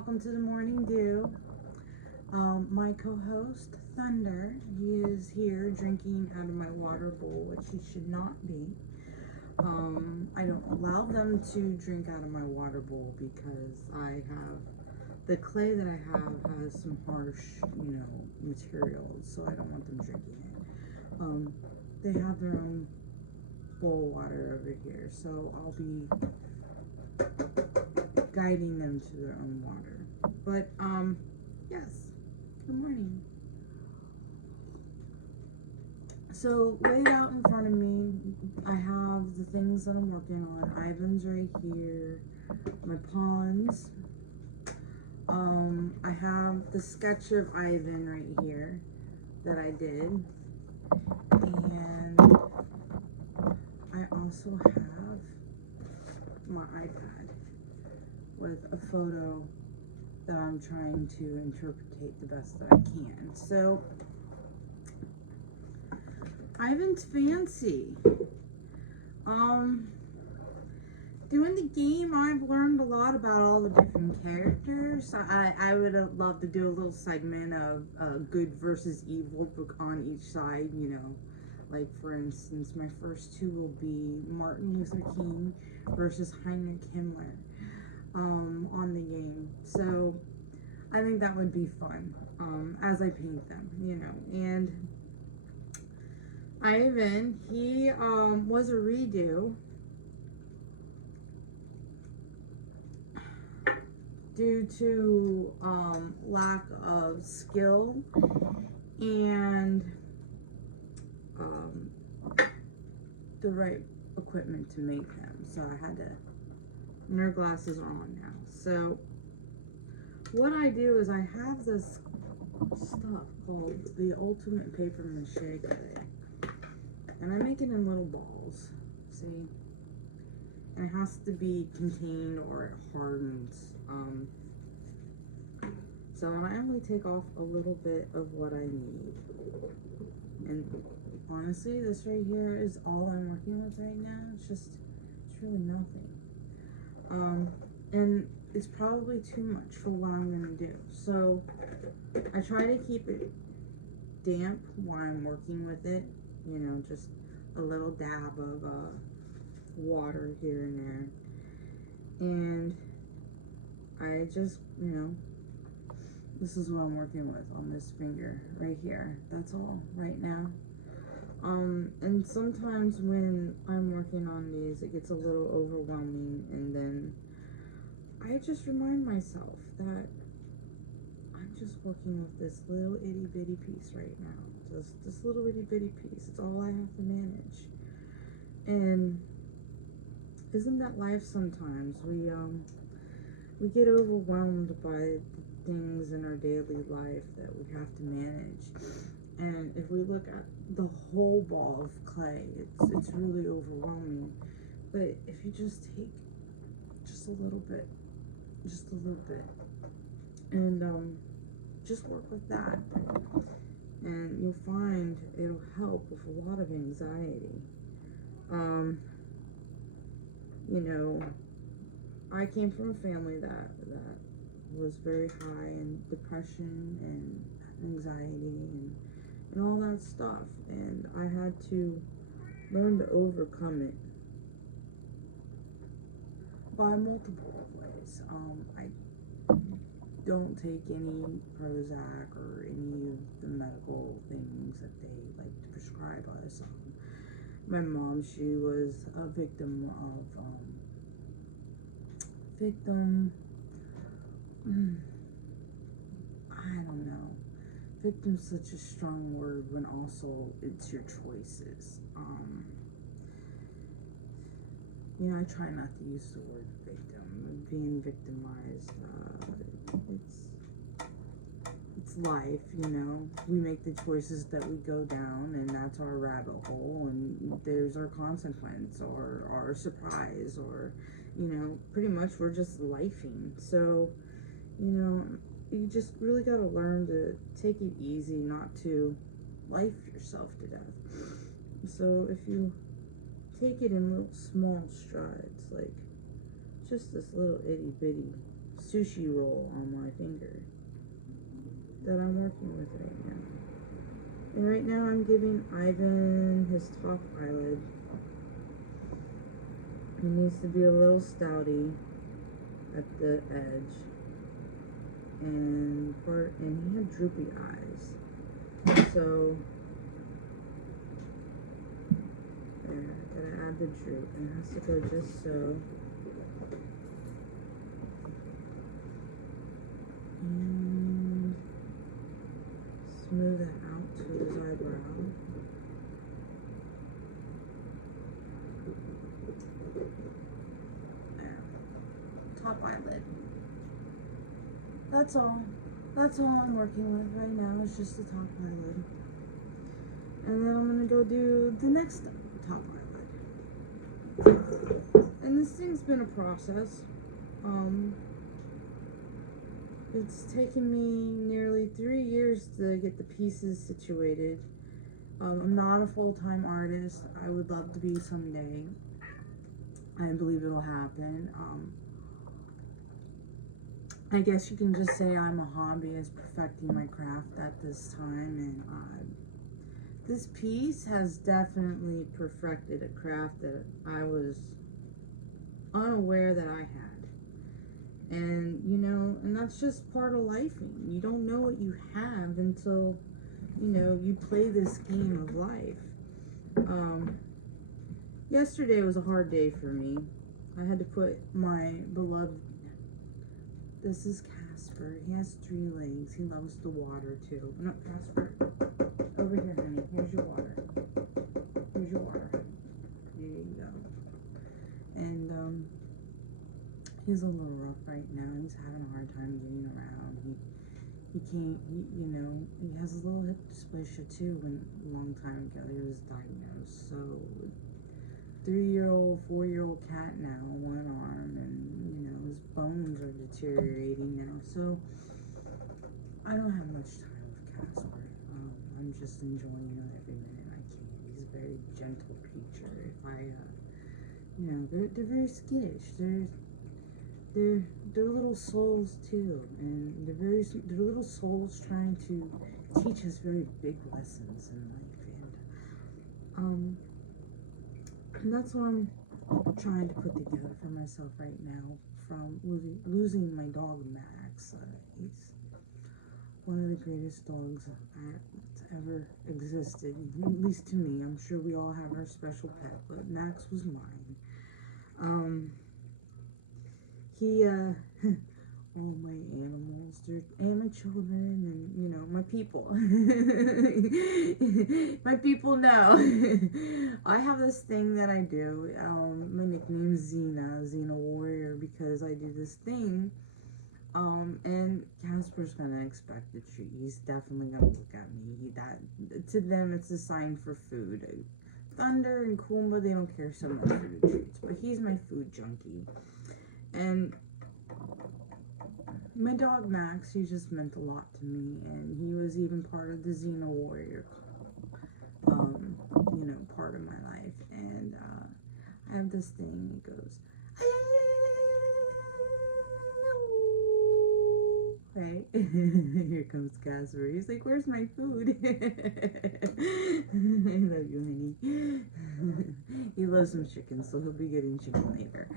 welcome to the Morning Dew. My co-host, Thunder, he is here drinking out of my water bowl, which he should not be. I don't allow them to drink out of my water bowl because the clay that I have has some harsh, materials, so I don't want them drinking it. They have their own bowl water over here, so I'll be guiding them to their own water. But yes, good morning. So laid out in front of me, I have the things that I'm working on. Ivan's right here, my pawns. I have the sketch of Ivan right here that I did, and I also have my iPad with a photo that I'm trying to interpret the best that I can. So, Ivan's fancy. Doing the game, I've learned a lot about all the different characters. I would love to do a little segment of good versus evil on each side, Like, for instance, my first two will be Martin Luther King versus Heinrich Himmler on the game. So I think that would be fun as I paint them, And Ivan, he was a redo due to lack of skill and the right equipment to make them. So I had to, and their glasses are on now. So what I do is I have this stuff called the ultimate paper mache clay, and I make it in little balls, see, and it has to be contained or it hardens. So I only take off a little bit of what I need, and honestly, this right here is all I'm working with right now. It's really nothing. And it's probably too much for what I'm gonna do. So I try to keep it damp while I'm working with it, just a little dab of water here and there. And I just, this is what I'm working with on this finger right here. That's all right now. And sometimes when I'm working on these, it gets a little overwhelming, and then I just remind myself that I'm just working with this little itty bitty piece right now. Just this little itty bitty piece. It's all I have to manage. And isn't that life sometimes? We get overwhelmed by the things in our daily life that we have to manage. And if we look at the whole ball of clay, it's really overwhelming. But if you just take just a little bit, and just work with that, and you'll find it'll help with a lot of anxiety. I came from a family that was very high in depression and anxiety and all that stuff, and I had to learn to overcome it by multiple ways. I don't take any Prozac or any of the medical things that they like to prescribe us. My mom, she was a victim of I don't know. Victim's such a strong word when also it's your choices. I try not to use the word victim. Being victimized, it's life, We make the choices that we go down, and that's our rabbit hole, and there's our consequence or our surprise, or, pretty much we're just lifing. So, you just really got to learn to take it easy, not to life yourself to death. So if you take it in little small strides, like just this little itty bitty sushi roll on my finger that I'm working with right now. And right now I'm giving Ivan his top eyelid. He needs to be a little stouty at the edge. And he had droopy eyes. So there, gotta add the droop. And it has to go just so. And smooth that out to his eyebrow. There. Top eyelid. That's all. That's all I'm working with right now. It's just the top eyelid. And then I'm gonna go do the next top eyelid. And this thing's been a process. It's taken me nearly 3 years to get the pieces situated. I'm not a full-time artist. I would love to be someday. I believe it'll happen. I guess you can just say I'm a hobbyist perfecting my craft at this time, and this piece has definitely perfected a craft that I was unaware that I had. And, you know, and that's just part of lifing. You don't know what you have until, you know, you play this game of life. Yesterday was a hard day for me. I had to put my beloved, this is Casper. He has 3 legs. He loves the water too. No, Casper, over here, honey. Here's your water. Here's your water, honey. There you go. And, he's a little rough right now. He's having a hard time getting around. He can't, you know, he has a little hip dysplasia too. When a long time ago he was diagnosed. So, 3-year-old, 4-year-old cat now, 1 arm, and you know his bones are deteriorating now. So, I don't have much time with Casper. I'm just enjoying him every minute I can. He's a very gentle creature. If I, you know, they're very skittish. They're little souls too, and they're little souls trying to teach us very big lessons in life, and that's what I'm trying to put together for myself right now. From losing my dog Max, he's one of the greatest dogs that's ever existed, at least to me. I'm sure we all have our special pet, but Max was mine. All my animals, and my children, and, you know, my people. My people know. I have this thing that I do. My nickname is Xena Warrior, because I do this thing. And Casper's gonna expect the treat. He's definitely gonna look at me. To them, it's a sign for food. Thunder and Kumba, they don't care so much for the treats, but he's my food junkie. And my dog Max, he just meant a lot to me, and he was even part of the Xena Warrior, you know, part of my life. And I have this thing. It goes, right? Here comes Casper. He's like, "Where's my food?" I love you, honey. He loves some chicken, so he'll be getting chicken later.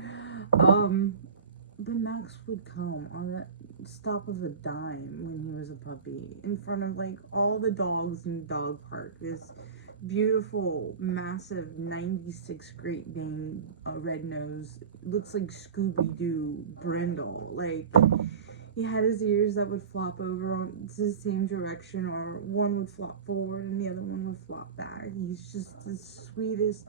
But Max would come on the stop of a dime when he was a puppy, in front of like all the dogs in the dog park. This beautiful, massive 96 Great Dane red nose, looks like Scooby-Doo Brindle. Like, he had his ears that would flop over to the same direction, or one would flop forward and the other one would flop back. He's just the sweetest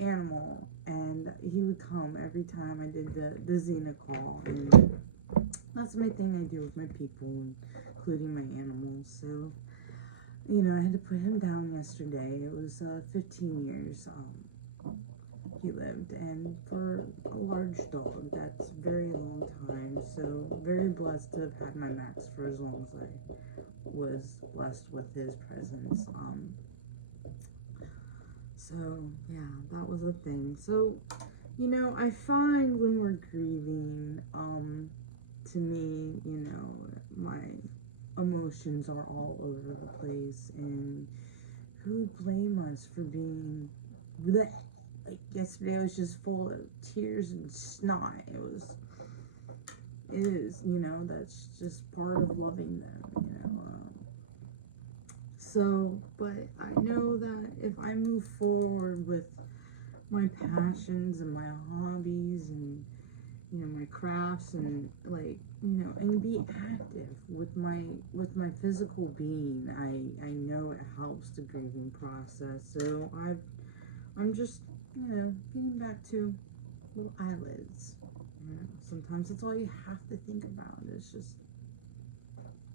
animal, and he would come every time I did the Xena call, and that's my thing I do with my people, including my animals. So, you know, I had to put him down yesterday. It was 15 years he lived, and for a large dog, that's a very long time. So, very blessed to have had my Max for as long as I was blessed with his presence. So, yeah, that was a thing. So, you know, I find when we're grieving, to me, you know, my emotions are all over the place, and who would blame us for being bleh? Like yesterday was just full of tears and snot. It is, you know, that's just part of loving them, you know. So, but I know that if I move forward with my passions and my hobbies and, you know, my crafts and, like, you know, and be active with my physical being, I know it helps the grieving process. So I'm just, you know, getting back to little eyelids. You know, sometimes that's all you have to think about. It's just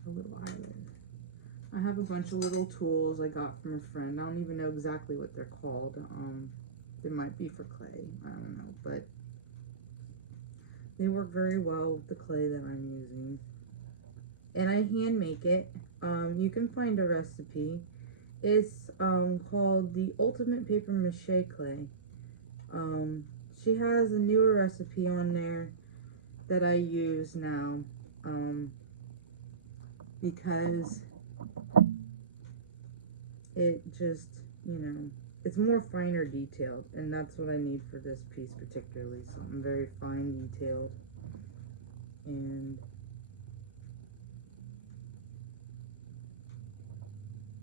a little eyelid. I have a bunch of little tools I got from a friend. I don't even know exactly what they're called. They might be for clay. I don't know, but they work very well with the clay that I'm using. And I hand make it. You can find a recipe. It's called the Ultimate Paper Mache Clay. She has a newer recipe on there that I use now, because it just, you know, it's more finer detailed, and that's what I need for this piece particularly, something very fine detailed. And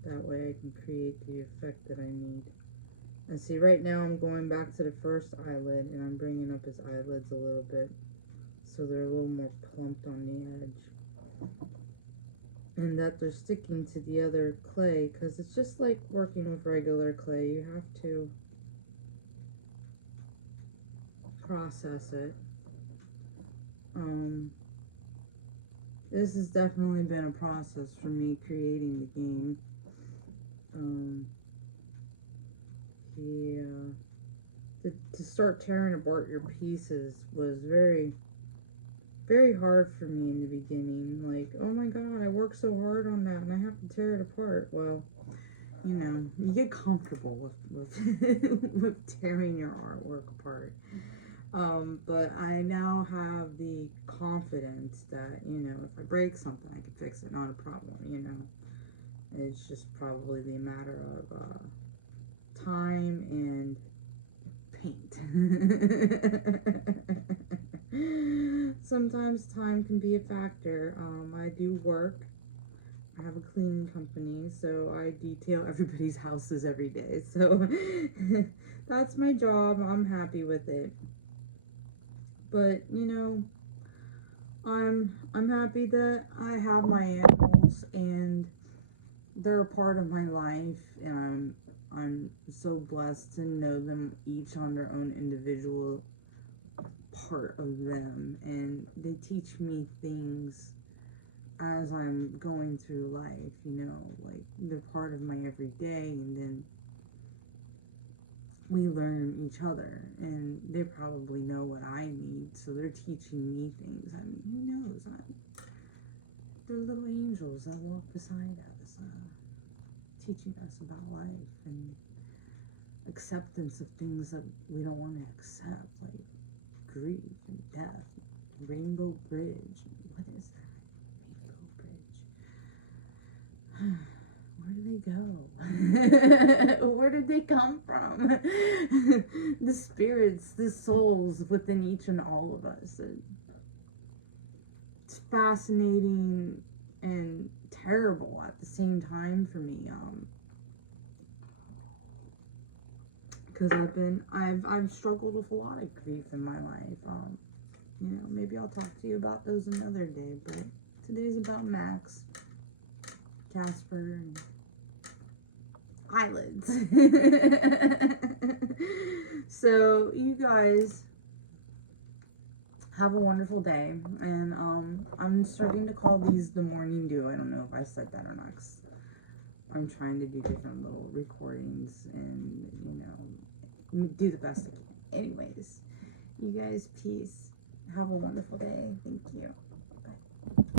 that way I can create the effect that I need. And see, right now I'm going back to the first eyelid, and I'm bringing up his eyelids a little bit so they're a little more plumped on the edge, and that they're sticking to the other clay, because it's just like working with regular clay. You have to process it. This has definitely been a process for me creating the game. To start tearing apart your pieces was very, very hard for me in the beginning. Like, oh my god, I worked so hard on that and I have to tear it apart. Well, you know, you get comfortable with with tearing your artwork apart. But I now have the confidence that, you know, if I break something, I can fix it, not a problem, you know. It's just probably the matter of time and paint. Sometimes time can be a factor. I do work. I have a cleaning company, so I detail everybody's houses every day. So that's my job. I'm happy with it. But, you know, I'm happy that I have my animals and they're a part of my life, and I'm so blessed to know them each on their own individual part of them, and they teach me things as I'm going through life, you know, like they're part of my everyday, and then we learn each other, and they probably know what I need, so they're teaching me things. I mean, who knows? They're little angels that walk beside us, teaching us about life and acceptance of things that we don't want to accept, like grief and death, rainbow bridge. What is that? Rainbow bridge. Where do they go? Where did they come from? The spirits, the souls within each and all of us. It's fascinating and terrible at the same time for me, because I've struggled with a lot of grief in my life. You know, maybe I'll talk to you about those another day, but today's about Max, Casper, and eyelids. So you guys have a wonderful day, and I'm starting to call these the morning dew. I don't know if I said that or not, 'cause I'm trying to do different little recordings and, you know, do the best I can. Anyways, you guys, peace. Have a wonderful day. Thank you.